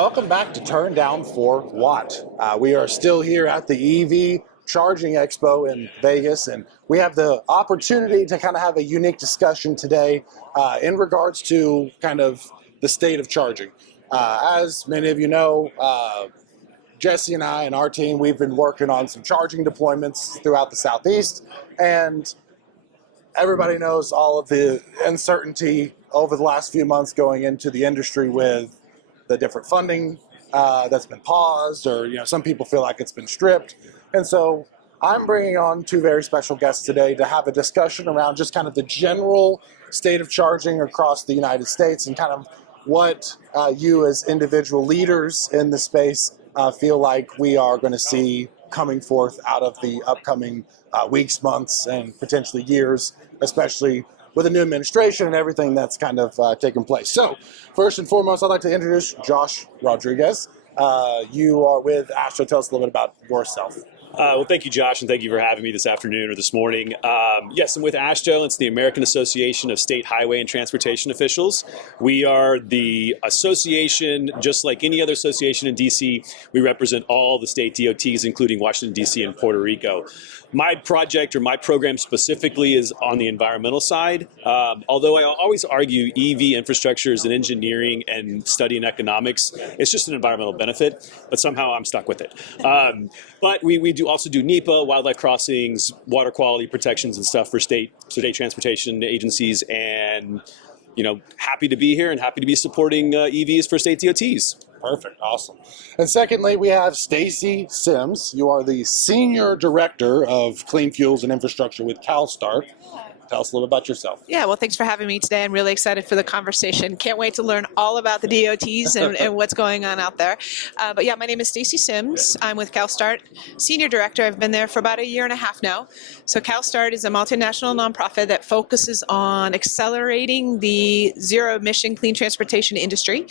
Welcome back to Turn Down for What. We are still here at the EV Charging Expo in Vegas, and we have the opportunity to kind of have a unique discussion today in regards to kind of the state of charging. As many of you know, Jesse and I and our team, we've been working on some charging deployments throughout the Southeast, and everybody knows all of the uncertainty over the last few months going into the industry with the different funding that's been paused, or some people feel like it's been stripped. And so I'm bringing on two very special guests today to have a discussion around just kind of the general state of charging across the United States and kind of what you as individual leaders in the space feel like we are going to see coming forth out of the upcoming weeks, months, and potentially years, especially with the new administration and everything that's kind of taken place. So first and foremost, I'd like to introduce Josh Rodriguez. You are with AASHTO. Tell us a little bit about yourself. Well, thank you, Josh, and thank you for having me this afternoon or this morning. Yes, I'm with AASHTO. It's the American Association of State Highway and Transportation Officials. We are the association, just like any other association in D.C. We represent all the state DOTs, including Washington, D.C. and Puerto Rico. My project or my program specifically is on the environmental side. Although I always argue EV infrastructure is an engineering and study in economics, it's just an environmental benefit, but somehow I'm stuck with it. But we also do NEPA, wildlife crossings, water quality protections and stuff for state transportation agencies, and happy to be here and happy to be supporting EVs for state DOTs. Perfect. Awesome. And secondly, we have Stacey Simms. You are the Senior Director of Clean Fuels and Infrastructure with CALSTART. Tell us a little bit about yourself. Yeah, well, thanks for having me today. I'm really excited for the conversation. Can't wait to learn all about the DOTs and what's going on out there. But yeah, my name is Stacey Simms. I'm with CALSTART, Senior Director. I've been there for about a year and a half now. So CALSTART is a multinational nonprofit that focuses on accelerating the zero-emission clean transportation industry.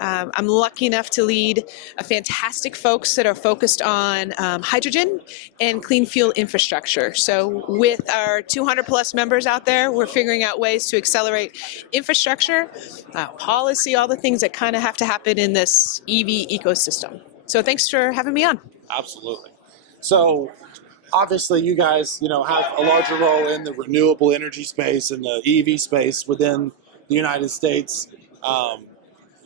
I'm lucky enough to lead a fantastic folks that are focused on hydrogen and clean fuel infrastructure. So with our 200 plus members out there, we're figuring out ways to accelerate infrastructure, policy, all the things that kind of have to happen in this EV ecosystem. So thanks for having me on. Absolutely. So obviously you guys, have a larger role in the renewable energy space and the EV space within the United States.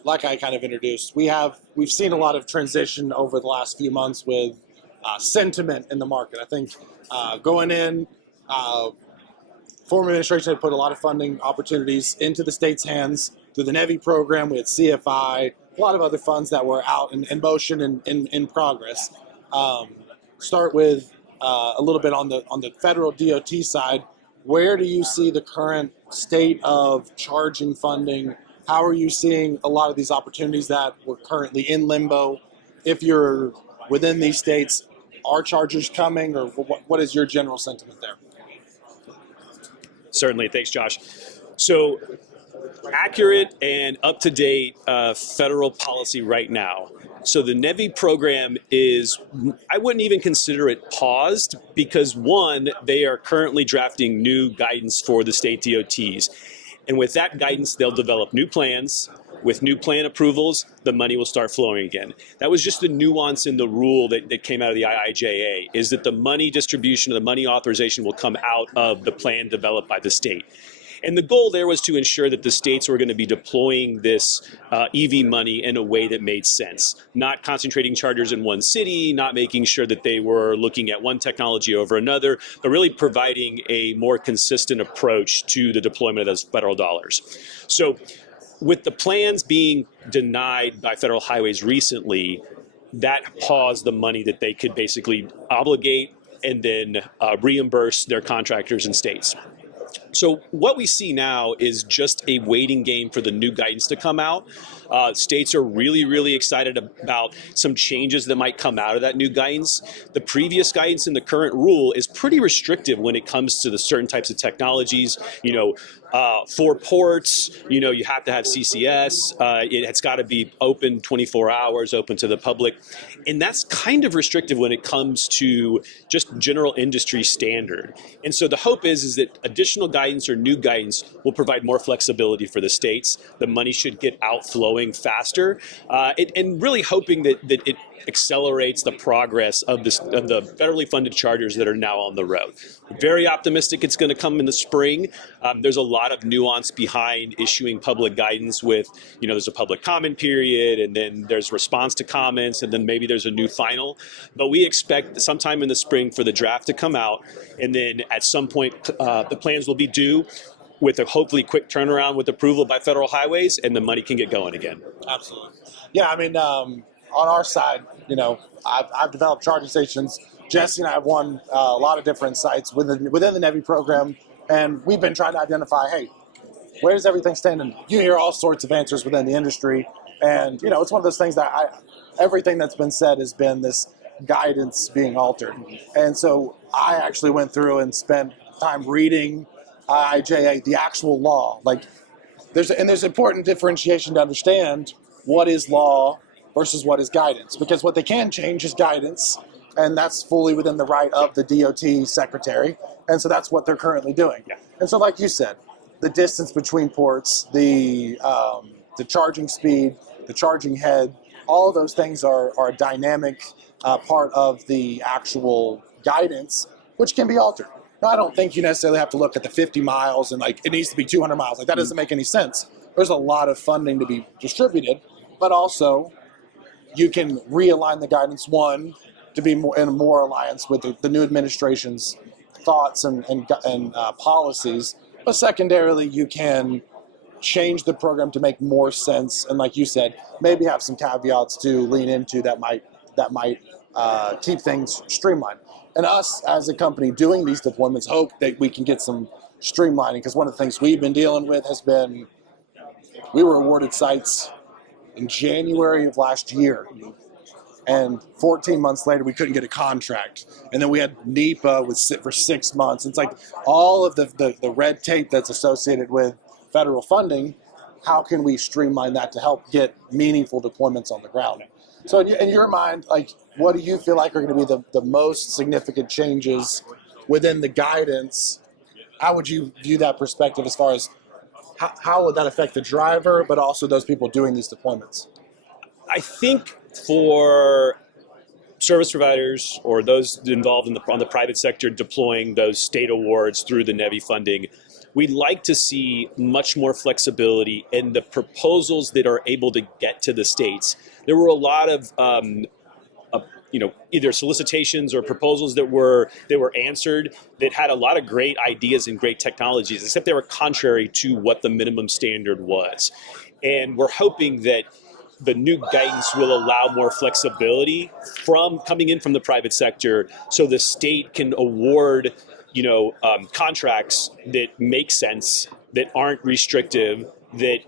Like I kind of introduced, we've seen a lot of transition over the last few months with sentiment in the market. I think going in, former administration had put a lot of funding opportunities into the state's hands through the NEVI program. We had CFI, a lot of other funds that were out in motion and in progress. Start with a little bit on the federal DOT side. Where do you see the current state of charging funding? How are you seeing a lot of these opportunities that were currently in limbo? If you're within these states, are chargers coming, or what is your general sentiment there? Certainly. Thanks, Josh. So accurate and up-to-date federal policy right now. So the NEVI program is, I wouldn't even consider it paused because, one, they are currently drafting new guidance for the state DOTs. And with that guidance, they'll develop new plans. With new plan approvals, the money will start flowing again. That was just the nuance in the rule that came out of the IIJA, is that the money distribution or the money authorization will come out of the plan developed by the state. And the goal there was to ensure that the states were going to be deploying this EV money in a way that made sense, not concentrating chargers in one city, not making sure that they were looking at one technology over another, but really providing a more consistent approach to the deployment of those federal dollars. So with the plans being denied by federal highways recently, that paused the money that they could basically obligate and then reimburse their contractors and states. So what we see now is just a waiting game for the new guidance to come out. States are really, really excited about some changes that might come out of that new guidance. The previous guidance in the current rule is pretty restrictive when it comes to the certain types of technologies. For ports, you have to have CCS. It's got to be open 24 hours, open to the public. And that's kind of restrictive when it comes to just general industry standard. And so the hope is that additional guidance or new guidance will provide more flexibility for the states. The money should get outflowing going faster, and really hoping that it accelerates the progress of the federally funded chargers that are now on the road. Very optimistic it's going to come in the spring. There's a lot of nuance behind issuing public guidance with, there's a public comment period, and then there's response to comments, and then maybe there's a new final. But we expect sometime in the spring for the draft to come out, and then at some point the plans will be due with a hopefully quick turnaround with approval by Federal Highways, and the money can get going again. Absolutely. Yeah, I mean, on our side, I've developed charging stations. Jesse and I have won a lot of different sites within the NEVI program, and we've been trying to identify, hey, where does everything stand? And you hear all sorts of answers within the industry, and it's one of those things that everything that's been said has been this guidance being altered. And so I actually went through and spent time reading IIJA, the actual law. Like there's important differentiation to understand what is law versus what is guidance, because what they can change is guidance, and that's fully within the right of the DOT secretary, and so that's what they're currently doing. Yeah. And so, like you said, the distance between ports, the charging speed, the charging head, all of those things are a dynamic part of the actual guidance, which can be altered. Now, I don't think you necessarily have to look at the 50 miles and like it needs to be 200 miles. Like that doesn't make any sense. There's a lot of funding to be distributed, but also you can realign the guidance, one, to be more in more alliance with the new administration's thoughts and policies, but secondarily, you can change the program to make more sense, and like you said, maybe have some caveats to lean into that might keep things streamlined. And us as a company doing these deployments hope that we can get some streamlining, because one of the things we've been dealing with has been, we were awarded sites in January of last year, and 14 months later we couldn't get a contract, and then we had NEPA for 6 months. It's like all of the red tape that's associated with federal funding. How can we streamline that to help get meaningful deployments on the ground? So in your mind, like, what do you feel like are going to be the most significant changes within the guidance? How would you view that perspective as far as how would that affect the driver, but also those people doing these deployments? I think for service providers or those involved on the private sector deploying those state awards through the NEVI funding, we'd like to see much more flexibility in the proposals that are able to get to the states. There were a lot of either solicitations or proposals that were answered that had a lot of great ideas and great technologies, except they were contrary to what the minimum standard was. And we're hoping that the new guidance will allow more flexibility from coming in from the private sector, so the state can award contracts that make sense, that aren't restrictive, that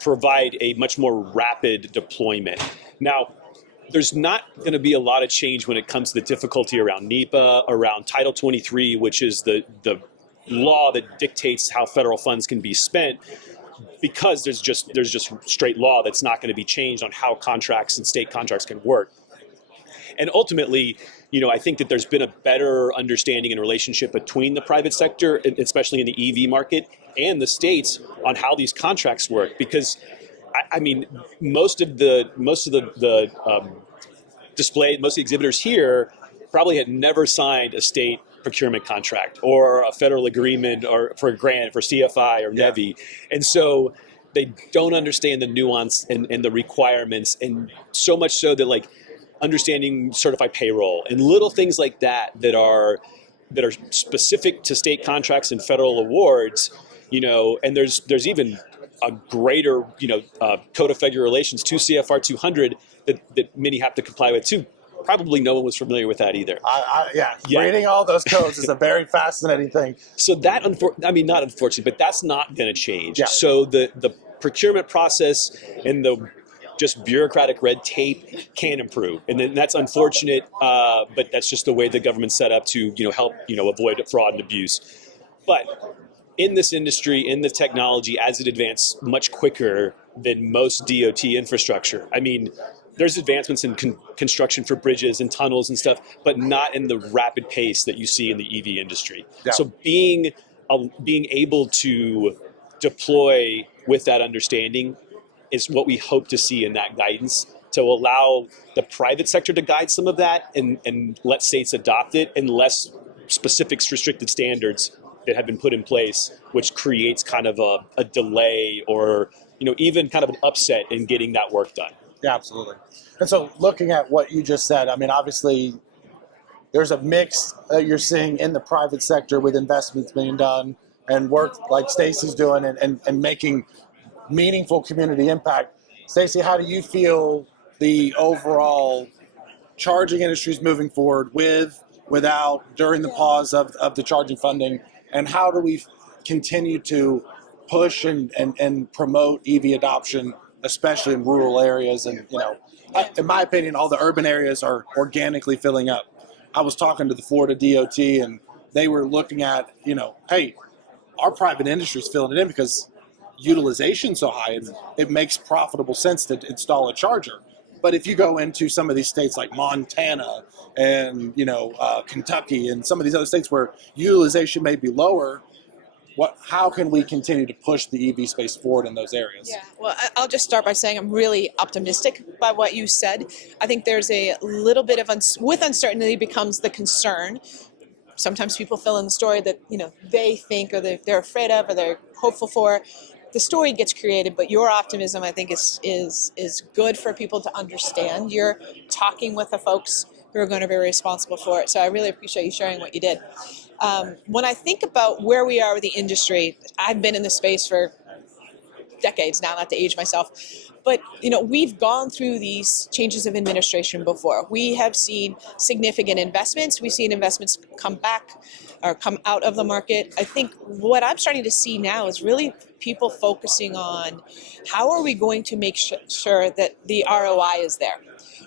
provide a much more rapid deployment. Now, there's not going to be a lot of change when it comes to the difficulty around NEPA, around Title 23, which is the law that dictates how federal funds can be spent, because there's just straight law that's not going to be changed on how contracts and state contracts can work. And ultimately, I think that there's been a better understanding and relationship between the private sector, especially in the EV market, and the states on how these contracts work. Because, I mean, most of the exhibitors here probably had never signed a state procurement contract or a federal agreement or for a grant for CFI or NEVI. And so they don't understand the nuance and the requirements, and so much so that like understanding certified payroll and little things like that are specific to state contracts and federal awards, and there's even a greater, Code of Federal Relations, 2 CFR 200 that many have to comply with too. Probably no one was familiar with that either. Yeah, reading all those codes is a very fascinating thing. So that, not unfortunately, but that's not going to change. Yeah. So the procurement process and the just bureaucratic red tape can improve, and then that's unfortunate. But that's just the way the government's set up to help avoid fraud and abuse. But in this industry, in the technology, as it advanced much quicker than most DOT infrastructure. I mean, there's advancements in construction for bridges and tunnels and stuff, but not in the rapid pace that you see in the EV industry. Yeah. So being able to deploy with that understanding is what we hope to see in that guidance, to allow the private sector to guide some of that and let states adopt it, and less specific restricted standards that have been put in place, which creates kind of a delay or even kind of an upset in getting that work done. Yeah, absolutely. And so looking at what you just said, I mean, obviously there's a mix that you're seeing in the private sector with investments being done and work like Stacey's doing and making meaningful community impact. Stacey, how do you feel the overall charging industry is moving forward without, during the pause of the charging funding, and how do we continue to push and promote EV adoption, especially in rural areas? And, in my opinion, all the urban areas are organically filling up. I was talking to the Florida DOT, and they were looking at, hey, our private industry is filling it in because utilization's so high, and it makes profitable sense to install a charger. But if you go into some of these states like Montana and Kentucky and some of these other states where utilization may be lower, how can we continue to push the EV space forward in those areas? Yeah, well, I'll just start by saying I'm really optimistic by what you said. I think there's a little bit of with uncertainty becomes the concern. Sometimes people fill in the story that they think or they're afraid of or they're hopeful for. The story gets created, but your optimism, I think, is good for people to understand. You're talking with the folks who are going to be responsible for it. So I really appreciate you sharing what you did. When I think about where we are with the industry, I've been in the space for decades now, not to age myself, but we've gone through these changes of administration before. We have seen significant investments. We've seen investments come back or come out of the market. I think what I'm starting to see now is really people focusing on how are we going to make sure that the ROI is there.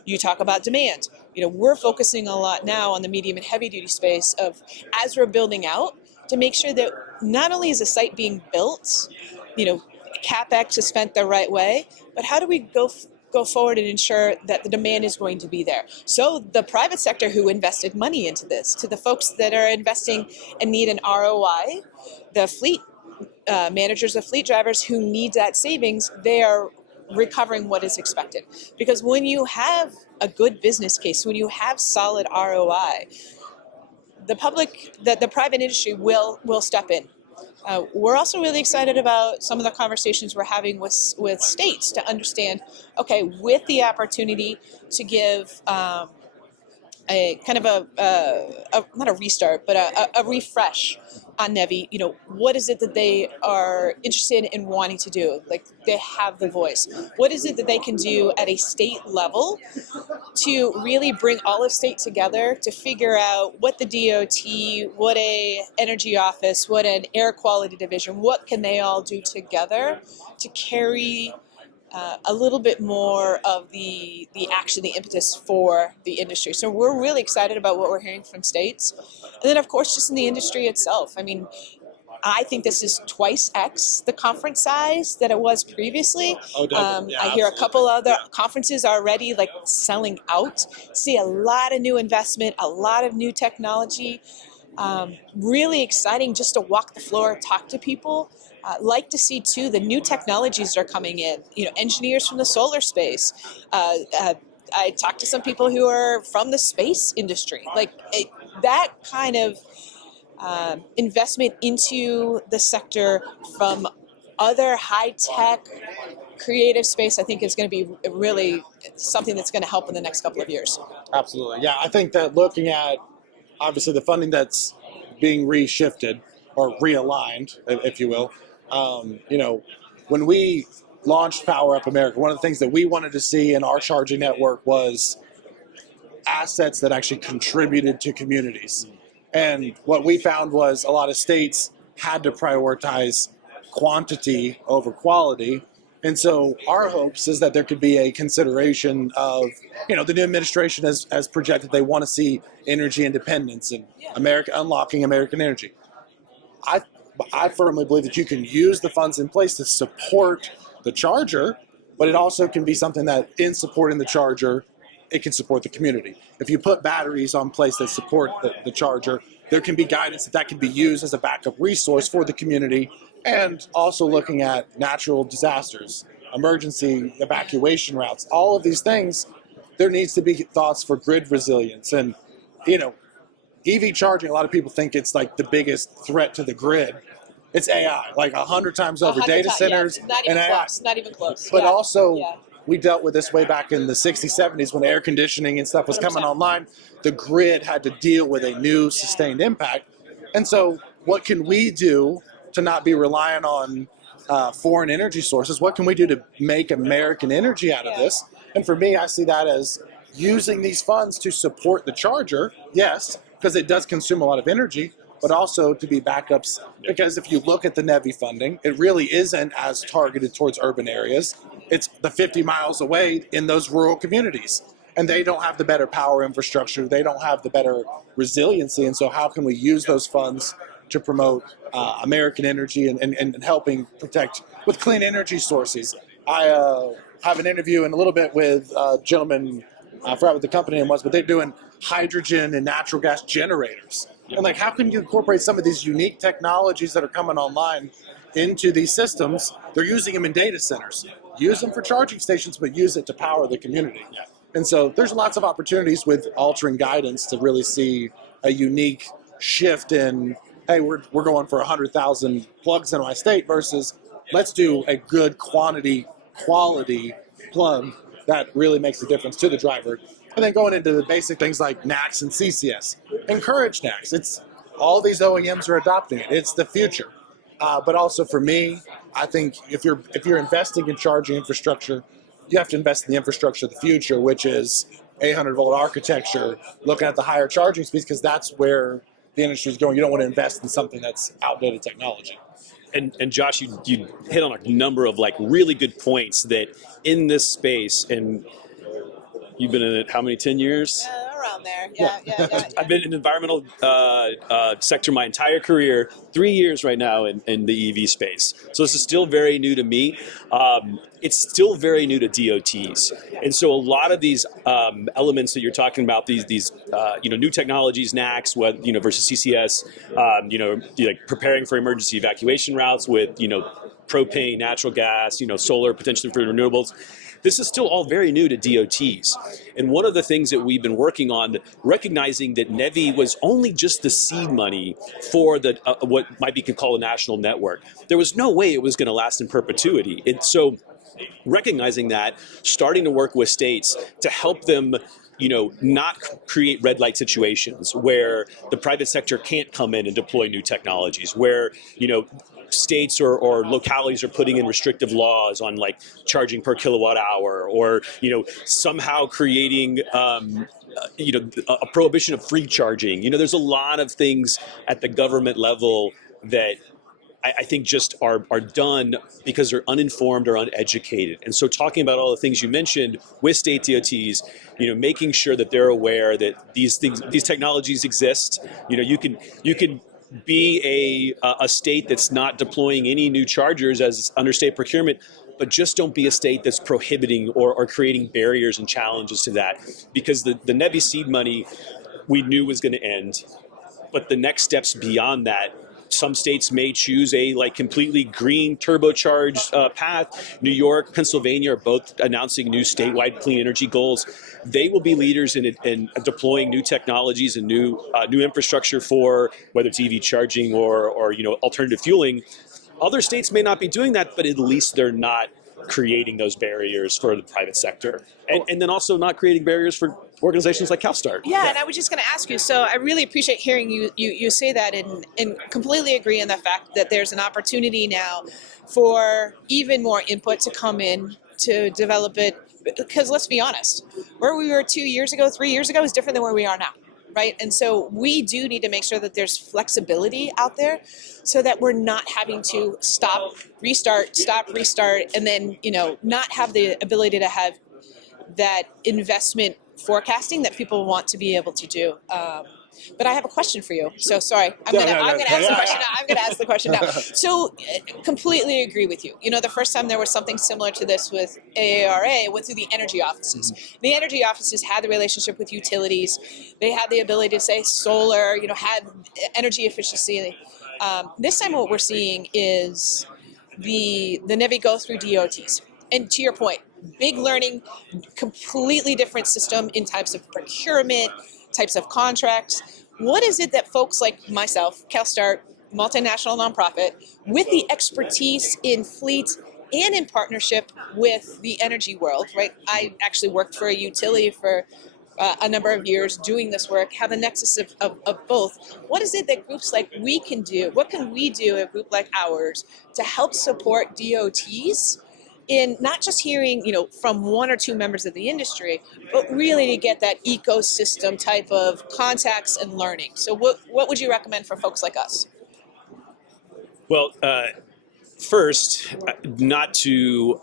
You talk about demand. We're focusing a lot now on the medium and heavy duty space of, as we're building out, to make sure that not only is a site being built, CapEx is spent the right way, but how do we go forward and ensure that the demand is going to be there? So the private sector who invested money into this, to the folks that are investing and need an ROI, the fleet managers of fleet drivers who need that savings, they are recovering what is expected. Because when you have a good business case, when you have solid ROI, the private industry will step in. We're also really excited about some of the conversations we're having with states to understand, okay, with the opportunity to give a kind of not a restart, but a refresh on NEVI, what is it that they are interested in wanting to do? Like, they have the voice. What is it that they can do at a state level to really bring all of state together to figure out what the DOT, what a energy office, what an air quality division, what can they all do together to carry a little bit more of the action, the impetus for the industry. So we're really excited about what we're hearing from states. And then, of course, just in the industry itself. I mean, I think this is twice X the conference size that it was previously. Oh, definitely. Yeah, I hear a couple other yeah. conferences already like selling out. See a lot of new investment, a lot of new technology. Really exciting just to walk the floor, talk to people. Like to see too the new technologies that are coming in. Engineers from the solar space. I talked to some people who are from the space industry. That kind of investment into the sector from other high-tech creative space, I think is going to be really something that's going to help in the next couple of years. Absolutely. Yeah, I think that looking at, obviously, the funding that's being reshifted or realigned, if you will, when we launched Power Up America, one of the things that we wanted to see in our charging network was assets that actually contributed to communities. And what we found was a lot of states had to prioritize quantity over quality. And so our hopes is that there could be a consideration of, the new administration has projected they want to see energy independence and unlocking American energy. I firmly believe that you can use the funds in place to support the charger, but it also can be something that in supporting the charger, it can support the community. If you put batteries on place that support the charger, there can be guidance that can be used as a backup resource for the community, and also looking at natural disasters. emergency evacuation routes, all of these things, there needs to be thoughts for grid resilience. And, you know, EV charging, a lot of people think it's like the biggest threat to the grid. It's AI, like 100 times over. 100 Data times, centers yeah. Not even and AI. close. Not even close. But yeah. also, Yeah. we dealt with this way back in the 60s, 70s when air conditioning and stuff was coming 100%. online. The grid had to deal with a new sustained impact. And so what can we do to not be reliant on foreign energy sources? What can we do to make American energy out of this? And for me, I see that as using these funds to support the charger, yes, because it does consume a lot of energy, but also to be backups. Because if you look at the NEVI funding, it really isn't as targeted towards urban areas. It's the 50 miles away in those rural communities. And they don't have the better power infrastructure. They don't have the better resiliency. And so how can we use those funds to promote American energy and helping protect with clean energy sources? I have an interview in a little bit with a gentleman, I forgot what the company name was, but they're doing hydrogen and natural gas generators. And like, how can you incorporate some of these unique technologies that are coming online into these systems? They're using them in data centers. Use them for charging stations, but use it to power the community. And so there's lots of opportunities with altering guidance to really see a unique shift in, hey, we're going for 100,000 plugs in my state versus let's do a good quality plug that really makes a difference to the driver. And then going into the basic things like NACS and CCS. Encourage NACS. It's all these OEMs are adopting it. It's the future. But also for me, I think if you're investing in charging infrastructure, you have to invest in the infrastructure of the future, which is 800-volt architecture, looking at the higher charging speeds, because that's where the industry is going. You don't want to invest in something that's outdated technology. And Josh, you hit on a number of like really good points that in this space, and you've been in it how many, 10 years? Around there. Yeah. I've been in the environmental sector my entire career, 3 years right now in the EV space. So this is still very new to me. It's still very new to DOTs. And so a lot of these elements that you're talking about, these new technologies, NACS, versus CCS, like preparing for emergency evacuation routes with, propane, natural gas, solar, potentially for renewables. This is still all very new to DOTs. And one of the things that we've been working on, recognizing that NEVI was only just the seed money for the what might be called a national network. There was no way it was going to last in perpetuity. So recognizing that, starting to work with states to help them not create red light situations where the private sector can't come in and deploy new technologies, where, states or localities are putting in restrictive laws on like charging per kilowatt hour, or somehow creating a prohibition of free charging. There's a lot of things at the government level that I think just are done because they're uninformed or uneducated. And so talking about all the things you mentioned with state DOTs, making sure that they're aware that these technologies exist. You can be a state that's not deploying any new chargers as under state procurement, but just don't be a state that's prohibiting or creating barriers and challenges to that. Because the NEVI seed money we knew was going to end, but the next steps beyond that, some states may choose a completely green turbocharged path. New York, Pennsylvania are both announcing new statewide clean energy goals. They will be leaders in deploying new technologies and new infrastructure for whether it's EV charging or alternative fueling. Other states may not be doing that, but at least they're not creating those barriers for the private sector, and then also not creating barriers for organizations like CalSTART. Yeah, and I was just going to ask you, so I really appreciate hearing you say that and completely agree on the fact that there's an opportunity now for even more input to come in to develop it, because let's be honest, where we were 2 years ago, 3 years ago is different than where we are now. Right? And so we do need to make sure that there's flexibility out there so that we're not having to stop, restart, and then, not have the ability to have that investment forecasting that people want to be able to do. But I have a question for you. So sorry, I'm going to ask the question now. So completely agree with you. The first time there was something similar to this with AARA went through the energy offices. Mm-hmm. The energy offices had the relationship with utilities. They had the ability to say solar, had energy efficiency. This time what we're seeing is the NEVI go through DOTs. And to your point, big learning, completely different system in types of procurement, types of contracts. What is it that folks like myself, CalSTART, multinational nonprofit, with the expertise in fleet and in partnership with the energy world, right? I actually worked for a utility for a number of years doing this work, have a nexus of both. What is it that groups like we can do? What can we do, a group like ours, to help support DOTs in not just hearing, from one or two members of the industry, but really to get that ecosystem type of contacts and learning? So what would you recommend for folks like us? Well, first, not to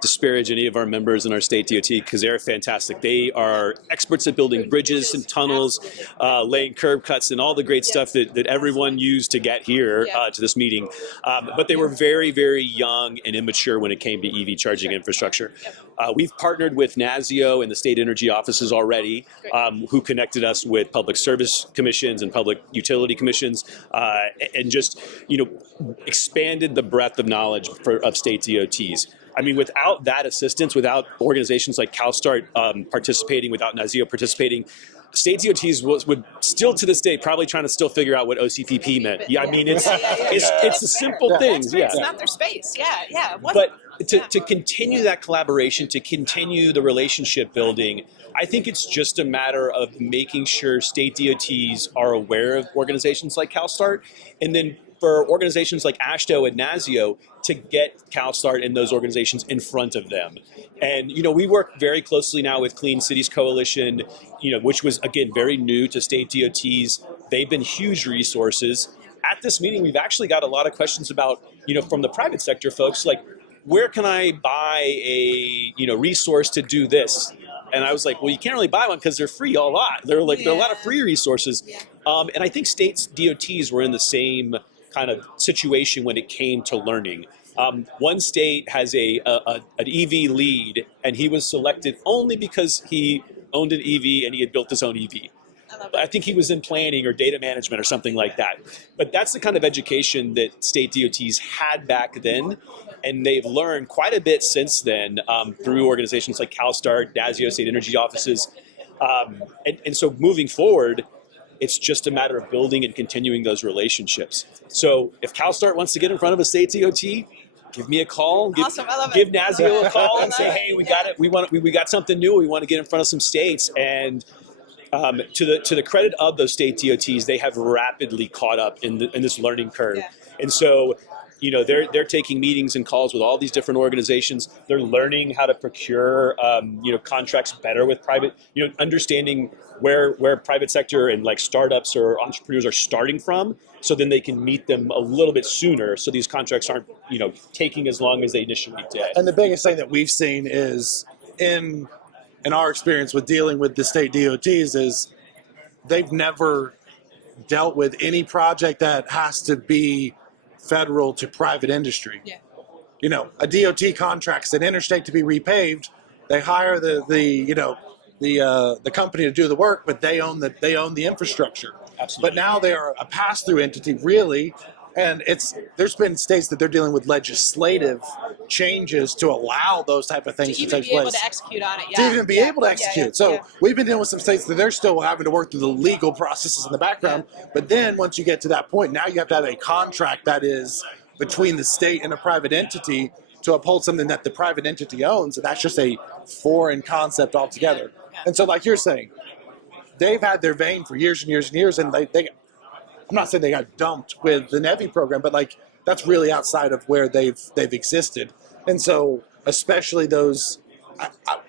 disparage any of our members in our state DOT, because they're fantastic. They are experts at building bridges and tunnels, laying curb cuts, and all the great stuff that everyone used to get here to this meeting. But they were very, very young and immature when it came to EV charging infrastructure. We've partnered with NASIO and the state energy offices already, who connected us with public service commissions and public utility commissions, and just expanded the breadth of knowledge of state DOTs. I mean, without that assistance, without organizations like CalSTART participating, without NASIO participating, state DOTs would still to this day probably trying to still figure out what OCPP meant. Yeah, I mean, it's the simple things. It's not their space. But to continue that collaboration, to continue the relationship building, I think it's just a matter of making sure state DOTs are aware of organizations like CalSTART, and then for organizations like AASHTO and NASIO to get CalSTART and those organizations in front of them. And, we work very closely now with Clean Cities Coalition, which was, again, very new to state DOTs. They've been huge resources. At this meeting, we've actually got a lot of questions about, from the private sector folks, like, where can I buy a, resource to do this? And I was like, well, you can't really buy one because they're free a lot. There are a lot of free resources. And I think states DOTs were in the same kind of situation when it came to learning. One state has an EV lead, and he was selected only because he owned an EV and he had built his own EV. I think he was in planning or data management or something like that. But that's the kind of education that state DOTs had back then, and they've learned quite a bit since then through organizations like CalSTART, NASIO, state energy offices. And so moving forward, it's just a matter of building and continuing those relationships. So if CalSTART wants to get in front of a state DOT, give me a call. Awesome, I love give it. NASIO a call and say, hey, we got it. We got something new. We want to get in front of some states. And to the credit of those state DOTs, they have rapidly caught up in this learning curve. And so, they're taking meetings and calls with all these different organizations. They're learning how to procure, contracts better with private, understanding where private sector and like startups or entrepreneurs are starting from, so then they can meet them a little bit sooner. So these contracts aren't, taking as long as they initially did. And the biggest thing that we've seen is in our experience with dealing with the state DOTs is they've never dealt with any project that has to be federal to private industry. A DOT contracts an interstate to be repaved. They hire the company to do the work, but they own the infrastructure. Absolutely. But now they are a pass-through entity, really, and there's been states that they're dealing with legislative changes to allow those type of things to take place. To even be able to execute on it. To even be able to execute. So we've been dealing with some states that they're still having to work through the legal processes in the background. But then once you get to that point, now you have to have a contract that is between the state and a private entity to uphold something that the private entity owns, and that's just a foreign concept altogether. And so, like you're saying, they've had their vein for years and years and years, and they I'm not saying they got dumped with the NEVI program, but like that's really outside of where they've existed. And so, especially those,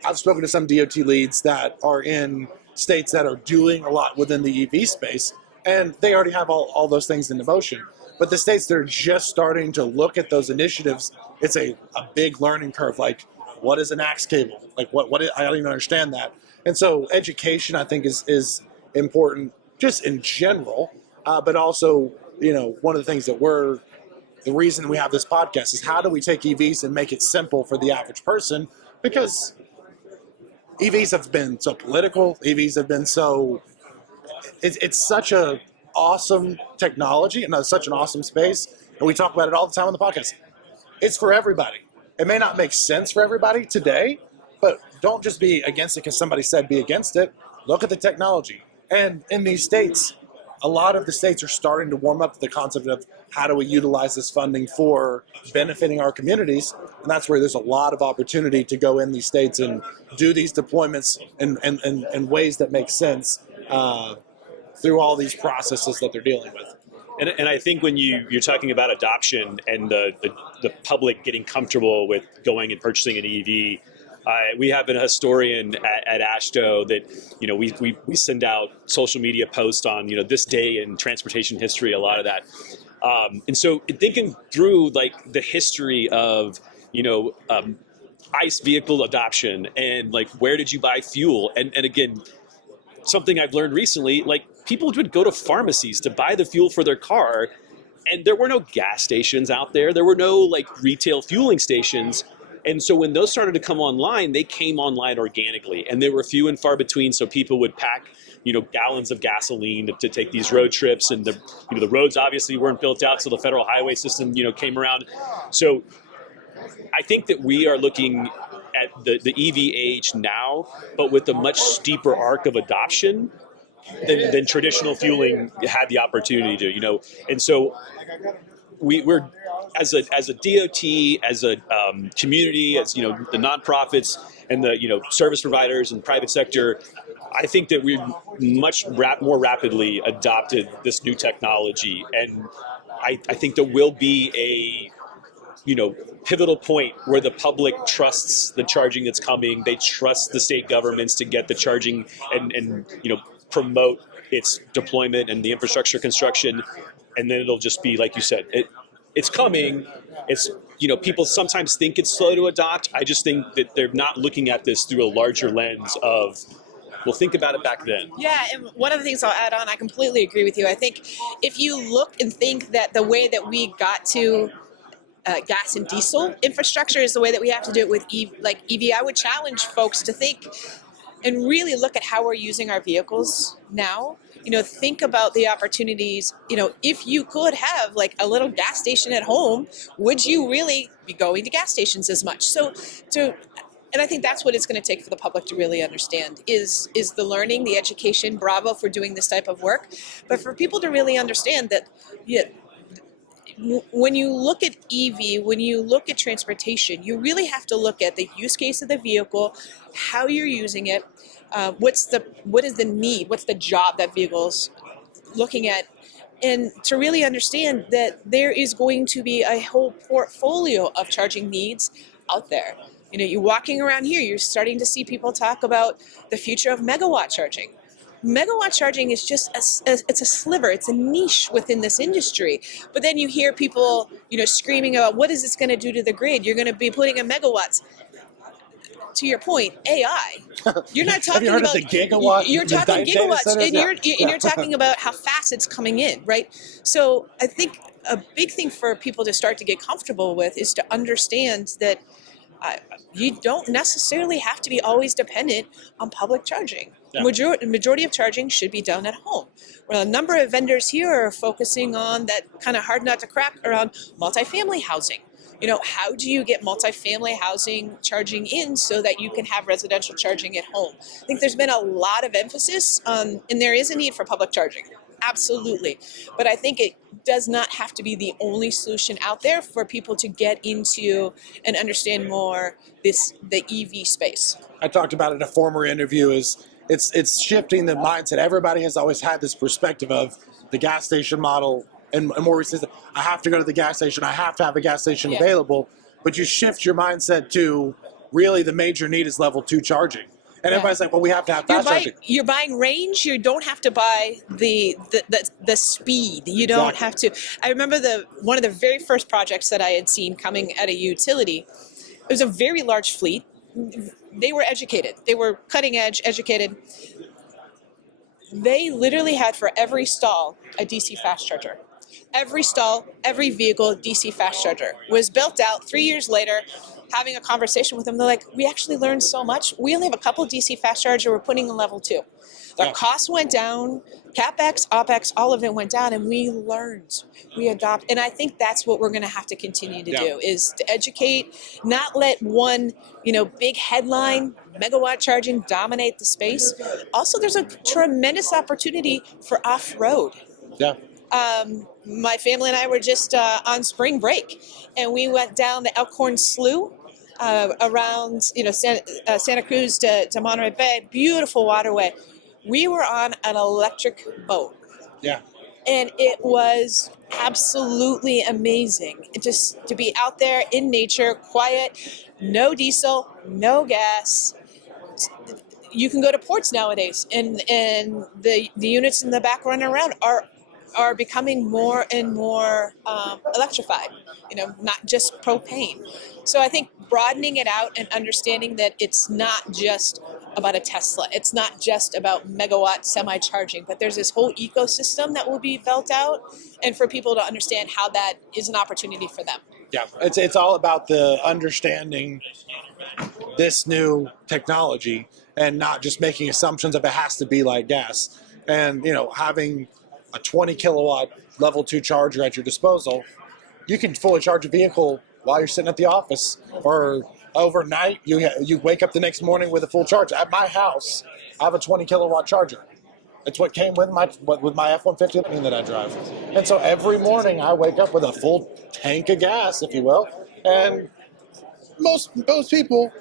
I've spoken to some DOT leads that are in states that are doing a lot within the EV space, and they already have all those things in motion. But the states that are just starting to look at those initiatives, it's a big learning curve. Like, what is an axe cable? Like, what I don't even understand that. And so education, I think, is important just in general, but also, one of the things that the reason we have this podcast is how do we take EVs and make it simple for the average person? Because EVs have been so political. EVs have been so, it's such a awesome technology and such an awesome space. And we talk about it all the time on the podcast. It's for everybody. It may not make sense for everybody today, but don't just be against it because somebody said be against it. Look at the technology. And in these states, a lot of the states are starting to warm up to the concept of how do we utilize this funding for benefiting our communities. And that's where there's a lot of opportunity to go in these states and do these deployments in ways that make sense through all these processes that they're dealing with. And I think when you're talking about adoption and the public getting comfortable with going and purchasing an EV, we have a historian at AASHTO that, we send out social media posts on, this day in transportation history, a lot of that. And so thinking through like the history of, ICE vehicle adoption and like, where did you buy fuel? And again, something I've learned recently, like people would go to pharmacies to buy the fuel for their car, and there were no gas stations out there. There were no like retail fueling stations. And so when those started to come online, they came online organically, and they were few and far between. So people would pack, gallons of gasoline to take these road trips, and the roads obviously weren't built out, so the federal highway system, came around. So I think that we are looking at the EV age now, but with a much steeper arc of adoption than traditional fueling had the opportunity to, and so we're as a DOT, as a community, as the nonprofits and the service providers and private sector, I think that we've much more rapidly adopted this new technology, and I think there will be a pivotal point where the public trusts the charging that's coming. They trust the state governments to get the charging and promote its deployment and the infrastructure construction. And then it'll just be, like you said, it's coming. It's, people sometimes think it's slow to adopt. I just think that they're not looking at this through a larger lens of, well, think about it back then. Yeah, and one of the things I'll add on, I completely agree with you. I think if you look and think that the way that we got to gas and diesel infrastructure is the way that we have to do it with EV, I would challenge folks to think and really look at how we're using our vehicles now. Think about the opportunities. If you could have like a little gas station at home, would you really be going to gas stations as much? And I think that's what it's going to take for the public to really understand is the learning, the education. Bravo for doing this type of work. But for people to really understand that, when you look at EV, when you look at transportation, you really have to look at the use case of the vehicle, how you're using it, what is the need, what's the job that vehicle's looking at, and to really understand that there is going to be a whole portfolio of charging needs out there. You're walking around here, you're starting to see people talk about the future of megawatt charging. Megawatt charging is just it's a sliver, it's a niche within this industry. But then you hear people, screaming about what is this going to do to the grid? You're going to be putting in megawatts. To your point, AI. You're not talking Have you heard about of the gigawatt. You're talking gigawatts, and you're talking about how fast it's coming in, right? So I think a big thing for people to start to get comfortable with is to understand that you don't necessarily have to be always dependent on public charging. Yeah. Majority of charging should be done at home. Well, a number of vendors here are focusing on that kind of hard nut to crack around multifamily housing. How do you get multifamily housing charging in so that you can have residential charging at home? I think there's been a lot of emphasis on, and there is a need for public charging. Absolutely. But I think it does not have to be the only solution out there for people to get into and understand more the EV space. I talked about it in a former interview it's shifting the mindset. Everybody has always had this perspective of the gas station model, and more recently, I have to go to the gas station, I have to have a gas station available, but you shift your mindset to really the major need is level 2 charging. And everybody's like, well, we have to have fast charging. You're buying range. You don't have to buy the speed. You don't have to. I remember one of the very first projects that I had seen coming at a utility. It was a very large fleet. They were educated. They were cutting edge, educated. They literally had for every stall a DC fast charger. Every stall, every vehicle, DC fast charger was built out. 3 years later, having a conversation with them, they're like, we actually learned so much. We only have a couple DC fast charger. We're putting in level 2. The costs went down, CapEx, OpEx, all of it went down, and we learned, we adopt. And I think that's what we're going to have to continue to do, is to educate, not let one, big headline, megawatt charging, dominate the space. Also, there's a tremendous opportunity for off-road. Yeah. My family and I were just on spring break, and we went down the Elkhorn Slough around, Santa Cruz to Monterey Bay. Beautiful waterway. We were on an electric boat. Yeah. And it was absolutely amazing. Just to be out there in nature, quiet, no diesel, no gas. You can go to ports nowadays, and the units in the back running around are becoming more and more electrified, not just propane. So I think broadening it out and understanding that it's not just about a Tesla, it's not just about megawatt semi-charging, but there's this whole ecosystem that will be built out, and for people to understand how that is an opportunity for them. Yeah, it's all about the understanding this new technology and not just making assumptions of it has to be like gas. And, having a 20 kilowatt level 2 charger at your disposal, you can fully charge a vehicle while you're sitting at the office, or overnight you wake up the next morning with a full charge. At my house, I have a 20 kilowatt charger. It's what came with my F-150 that I drive. And so every morning I wake up with a full tank of gas, if you will. And most people,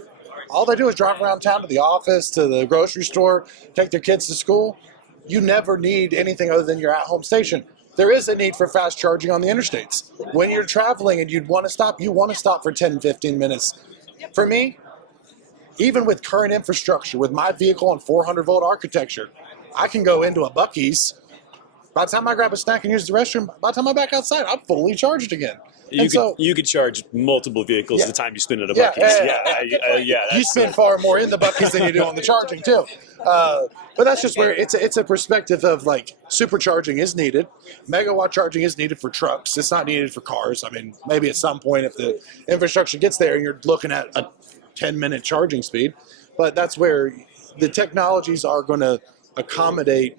all they do is drive around town to the office, to the grocery store, take their kids to school. You never need anything other than your at-home station. There is a need for fast charging on the interstates. When you're traveling and you want to stop for 10, 15 minutes. For me, even with current infrastructure, with my vehicle on 400-volt architecture, I can go into a Buc-ee's. By the time I grab a snack and use the restroom, by the time I'm back outside, I'm fully charged again. You could charge multiple vehicles the time you spend at a Buc-ee's. You spend far more in the Buc-ee's than you do on the charging too. But that's just where it's a perspective of like supercharging is needed, megawatt charging is needed for trucks. It's not needed for cars. I mean, maybe at some point if the infrastructure gets there, you're looking at a 10-minute charging speed. But that's where the technologies are going to accommodate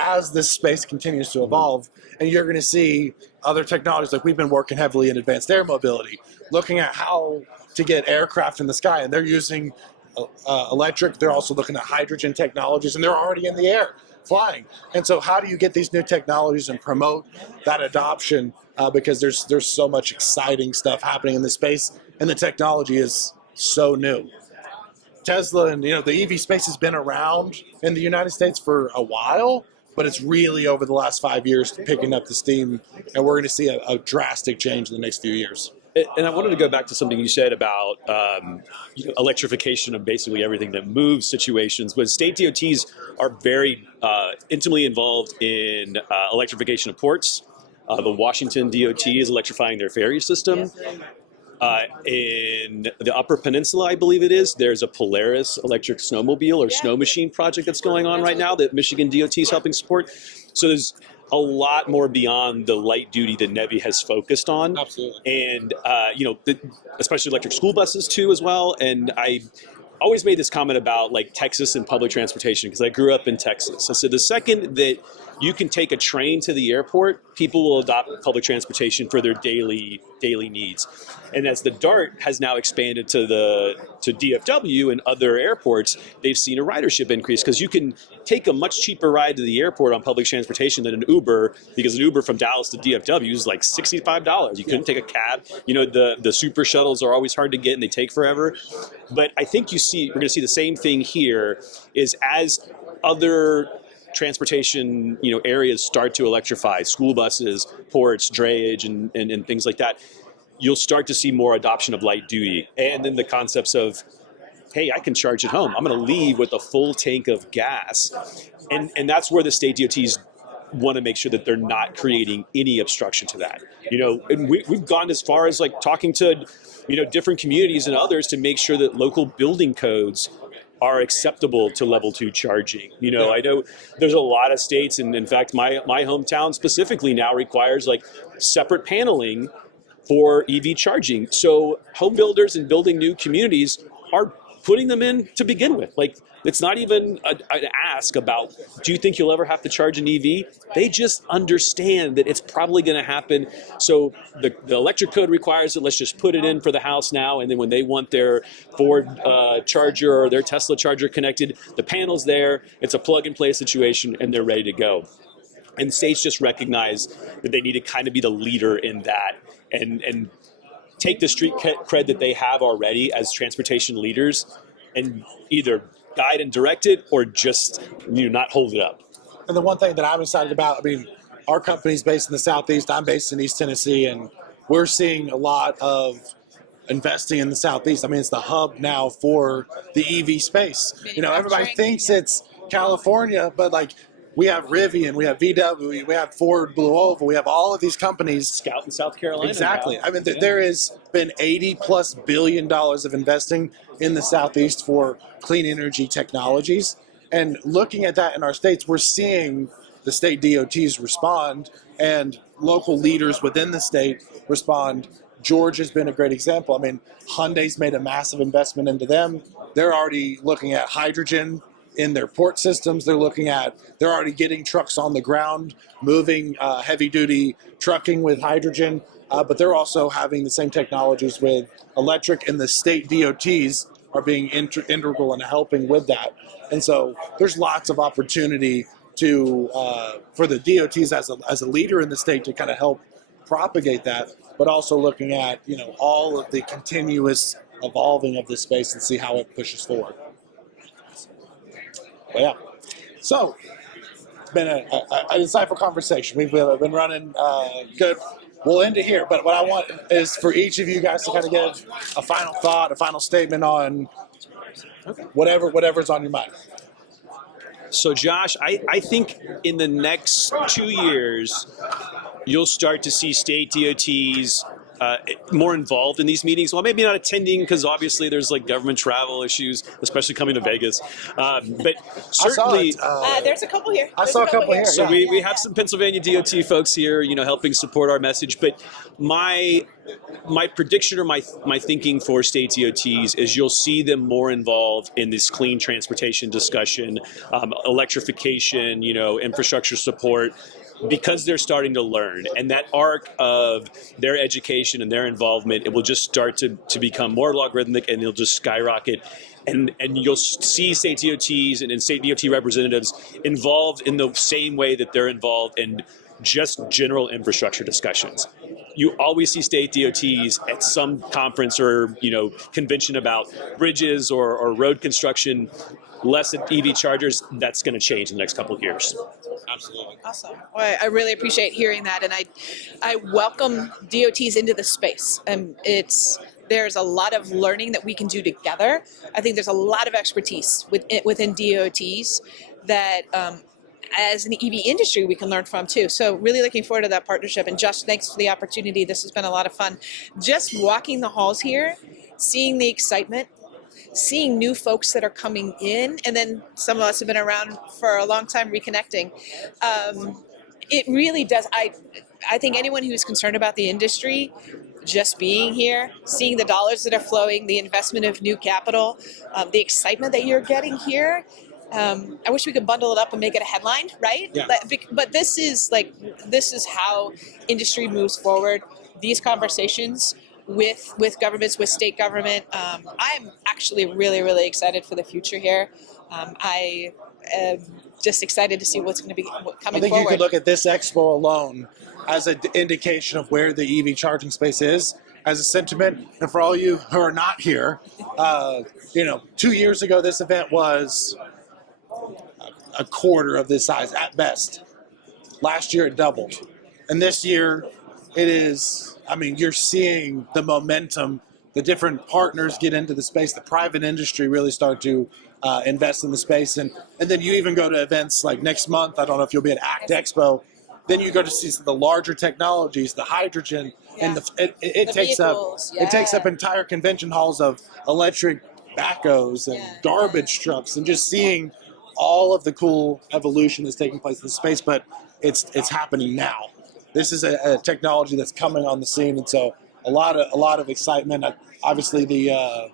as this space continues to evolve, and you're going to see other technologies. Like we've been working heavily in advanced air mobility, looking at how to get aircraft in the sky, and they're using electric. They're also looking at hydrogen technologies, and they're already in the air flying. And so how do you get these new technologies and promote that adoption? Because there's so much exciting stuff happening in this space, and the technology is so new. Tesla and the EV space has been around in the United States for a while, but it's really over the last 5 years picking up the steam, and we're going to see a drastic change in the next few years. And I wanted to go back to something you said about electrification of basically everything that moves situations. But state DOTs are very intimately involved in electrification of ports. The Washington DOT is electrifying their ferry system. In the Upper Peninsula, I believe it is, there's a Polaris electric snowmobile or snow machine project that's going on right now that Michigan DOT is helping support. So there's a lot more beyond the light duty that NEVI has focused on. Absolutely. And, especially electric school buses too as well. And I always made this comment about like Texas and public transportation because I grew up in Texas. I said the second that you can take a train to the airport, people will adopt public transportation for their daily needs. And as the DART has now expanded to DFW and other airports, they've seen a ridership increase because you can take a much cheaper ride to the airport on public transportation than an Uber, because an Uber from Dallas to DFW is like $65. You couldn't take a cab. The super shuttles are always hard to get and they take forever. But I think we're going to see the same thing here is as other transportation areas start to electrify, school buses, ports, drayage, and things like that, you'll start to see more adoption of light duty. And then the concepts of, hey, I can charge at home. I'm going to leave with a full tank of gas. And that's where the state DOTs want to make sure that they're not creating any obstruction to that. And we've gone as far as like talking to different communities and others to make sure that local building codes are acceptable to level 2 charging. You know, Yeah. I know there's a lot of states, and in fact, my hometown specifically now requires like separate paneling for EV charging. So home builders and building new communities are putting them in to begin with. Like, it's not even an ask about, do you think you'll ever have to charge an EV? They just understand that it's probably going to happen. So the electric code requires it. Let's just put it in for the house now. And then when they want their Ford charger or their Tesla charger connected, the panel's there. It's a plug and play situation, and they're ready to go. And states just recognize that they need to kind of be the leader in that and take the street cred that they have already as transportation leaders and either guide and direct it or just not hold it up. And the one thing that I'm excited about, I mean, our company's based in the Southeast. I'm based in East Tennessee, and we're seeing a lot of investing in the Southeast. I mean, it's the hub now for the EV space. You know, everybody thinks it's California, but like, we have Rivian, we have VW, we have Ford Blue Oval, we have all of these companies. Scout in South Carolina. Exactly. Now. I mean, there has been $80+ billion of investing in the Southeast for clean energy technologies. And looking at that in our states, we're seeing the state DOTs respond and local leaders within the state respond. Georgia's been a great example. I mean, Hyundai's made a massive investment into them. They're already looking at hydrogen in their port systems. They're already getting trucks on the ground, moving heavy duty trucking with hydrogen, but they're also having the same technologies with electric, and the state DOTs are being integral in helping with that. And so there's lots of opportunity to for the DOTs as a leader in the state to kind of help propagate that, but also looking at all of the continuous evolving of this space and see how it pushes forward. But yeah, so it's been an insightful conversation. We've been running good. We'll end it here, but what I want is for each of you guys to kind of give a final thought, a final statement on whatever's on your mind. So Josh, I think in the next 2 years, you'll start to see state DOTs more involved in these meetings. Well, maybe not attending because obviously there's like government travel issues, especially coming to Vegas. But certainly, there's a couple here. I saw a couple here. So we have some Pennsylvania DOT folks here, helping support our message. But my prediction or my thinking for state DOTs is you'll see them more involved in this clean transportation discussion, electrification, infrastructure support, because they're starting to learn. And that arc of their education and their involvement, it will just start to become more logarithmic, and it'll just skyrocket. And you'll see state DOTs and state DOT representatives involved in the same way that they're involved in just general infrastructure discussions. You always see state DOTs at some conference or convention about bridges or road construction, less at EV chargers. That's going to change in the next couple of years. Absolutely. Awesome. Well, I really appreciate hearing that, and I welcome DOTs into the space. There's a lot of learning that we can do together. I think there's a lot of expertise within DOTs that, as an EV industry, we can learn from too. So really looking forward to that partnership. And Josh, thanks for the opportunity. This has been a lot of fun. Just walking the halls here, seeing the excitement, seeing new folks that are coming in, and then some of us have been around for a long time reconnecting. It really does. I think anyone who's concerned about the industry, just being here, seeing the dollars that are flowing, the investment of new capital, the excitement that you're getting here, I wish we could bundle it up and make it a headline, right? Yeah. But this is how industry moves forward. These conversations with governments, with state government. I'm actually really, really excited for the future here. I am just excited to see what's going to be coming forward. I think you could look at this expo alone as an indication of where the EV charging space is, as a sentiment. And for all you who are not here, 2 years ago this event was a quarter of this size at best. Last year it doubled. And this year it is, you're seeing the momentum, the different partners get into the space, the private industry really start to invest in the space. And then you even go to events like next month, I don't know if you'll be at ACT Expo, then you go to see the larger technologies, the hydrogen, and it takes vehicles, up it takes up entire convention halls of electric backhoes and garbage trucks, and just seeing all of the cool evolution that's taking place in the space. But it's happening now. This is a technology that's coming on the scene, and so a lot of excitement. Obviously, the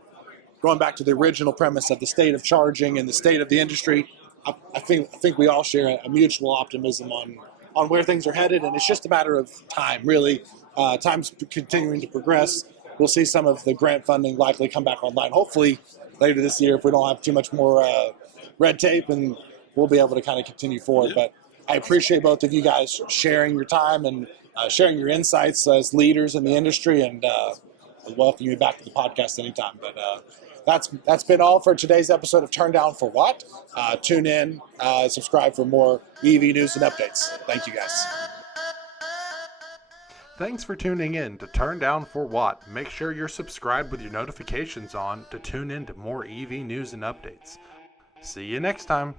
going back to the original premise of the state of charging and the state of the industry, I think we all share a mutual optimism on where things are headed, and it's just a matter of time, really. Time's continuing to progress. We'll see some of the grant funding likely come back online, hopefully later this year if we don't have too much more red tape, and we'll be able to kind of continue forward. But I appreciate both of you guys sharing your time and sharing your insights as leaders in the industry, and I'll welcome you back to the podcast anytime. But that's been all for today's episode of Turn Down for What. Tune in, subscribe for more EV news and updates. Thank you, guys. Thanks for tuning in to Turn Down for What. Make sure you're subscribed with your notifications on to tune in to more EV news and updates. See you next time.